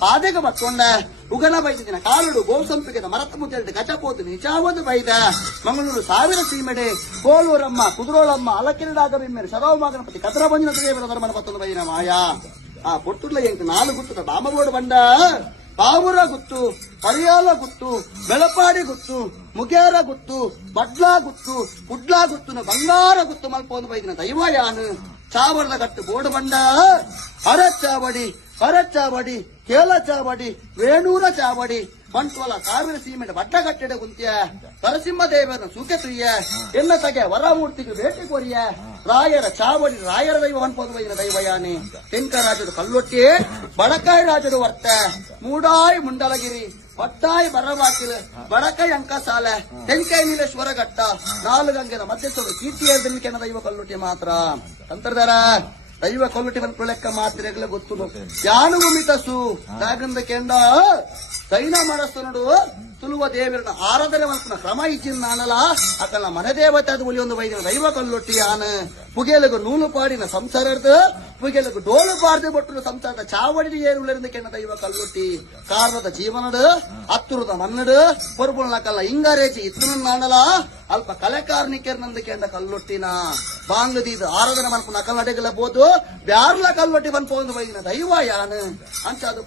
ಪಾದಕ ಬತ್ತೊಂಡ ಉಗನ ಬೈದಿನ ಕಾಲುಡು ಗೋಸಂಪಿಗೆ ಮರತ ಮುದ್ದೆ ಕಚಪೋತು ನಿಜಾವದು ಬೈದ ಮಂಗಳೂರು ಸಾವಿರ ಸೀಮೆಡೆ ಕೋಲೂರಮ್ಮ ಕುದುರೋಳಮ್ಮ ಅಲಕಿರಡಾಗಬಿಮ್ಮೆರು ಶರವ ಗಣಪತಿ ಕತರ ಬಂಜಿನ ದೇವರ ಧರ್ಮನ ಪತ್ತೊಂದು ಬೈದಿನ ಮಾಯಾ ಆ ಪೊಟ್ಟುಡ್ಲ ಎಂಟು ನಾಲು ಗುತ್ತದ ಬಾಮಗೋಡು ಬಂಡ ಪಾವುರ ಗುತ್ತು ಪರಿಯಾಲ ಗುತ್ತು ಬೆಳಪಾಡಿ ಗುತ್ತು ಮುಗೇರ ಗುತ್ತು ಬಡ್ಲಾ ಗುತ್ತು ಕುಡ್ಲಾ ಗುತ್ತು ಬಂಗಾರ ಗುತ್ತು ಮಲ್ಪೊಂದು ಬೈದಿನ ದೈವಯಾನು ಚಾವರದ ಗಟ್ಟು ಬೋರ್ಡು ಬಂಡ ಹರಚಾವಡಿ ಕೇಲ ಚಾವಡಿ ವೇಣೂರ ಚಾವಡಿ ಬಂಟ್ವಾಳ ಸಾವಿರ ಸೀಮೆಂಟ್ ಬಡ್ಡಗಟ್ಟೆಡೆ ಕುಂತ್ಯ ನರಸಿಂಹ ದೇವರನ್ನು ಸೂಕೆ ತುಯ್ಯ ಎಲ್ಲ ತಗೆ ವರಮೂರ್ತಿಗೆ ಭೇಟಿ ಕೊರಿಯ ರಾಯರ ಚಾವಡಿ ರಾಯರ ದೈವ ಅನ್ಪೋದು ಬೈದಿನ ದೈವಯಾನೆ ತೆಂಕರಾಜರು ಕಲ್ಲೊಟ್ಟಿ ಬಡಕಾಯಿ ರಾಜರು ವರ್ತ ಮೂಡಾಯಿ ಮುಂಡಲಗಿರಿ ಪಟ್ಟಾಯಿ ಬರವಾಕಿಲ್ ಬಡಕಾಯಿ ಅಂಕಸಾಲ ತೆಂಕಾಯಿ ನೀಲೇಶ್ವರ ಘಟ್ಟ ನಾಲ್ಗಂಗೆದ ಮಧ್ಯಸ್ಥರು ಕೀರ್ತಿಯ ದೈವ ಕಲ್ಲೊಟ್ಟಿ ಮಾತ್ರ ಅಂತರ್ದಾರ ದೈವ ಕೊಲ್ಲುಟಿ ಬಂದು ಲೆಕ್ಕ ಮಾತ್ರ ಗೊತ್ತು ಯಾನು ಮಿತಸು ದಾಗಂದ ಕೆಂಡ ಸೈನ ಮನಸ್ಸು ನೋಡು ತುಳುವ ದೇವರನ್ನ ಆರಾಧನೆ ಮನಸ್ಸಿನ ಕ್ರಮ ಇಚ್ಚಿನ ನಾನಲ್ಲ ಅಕಲ್ಲ ಮನದೇವತೆ ಅದು ಒಲಿ ಒಂದು ವೈದ್ಯ ದೈವ ಕಲ್ಲೊಟ್ಟಿ ಆನ ಪುಗೇಲಗು ನೂಲು ಪಾಡಿನ ಸಂಸಾರ ಇರ್ದು ಪುಗೇಲಗು ಡೋಲು ಪಾಡ್ದು ಬಟ್ಟು ಸಂಸಾರದ ಚಾವಡಿ ಏರುಳಿಂದ ಕೆಣ್ಣ ದೈವ ಕಲ್ಲೊಟ್ಟಿ ಕಾರಣದ ಜೀವನಡು ಹತ್ತುರದ ಮನ್ನಡು ಪೊರ್ಪುಳಕಲ್ಲ ಹಿಂಗಾರೇಚಿ ಇತ್ತು ನಾನಲ್ಲ ಅಲ್ಪ ಕಲೆಕಾರ್ನಿಕೆರ್ನಂದು ಕೆಂಡ ಕಲ್ಲೊಟ್ಟಿನ ಬಾಂಗದೀದು ಆರಾಧನೆ ಮನಸ್ಸಿನ ಕಲ್ಲಡೆಗಲ ಬೋದು ಬ್ಯಾರ್ಲ ಕಲ್ಲೊಟ್ಟಿ ಬಂದು ವೈದಿನ ದೈವ ಯಾನು ಅಂಚಾದ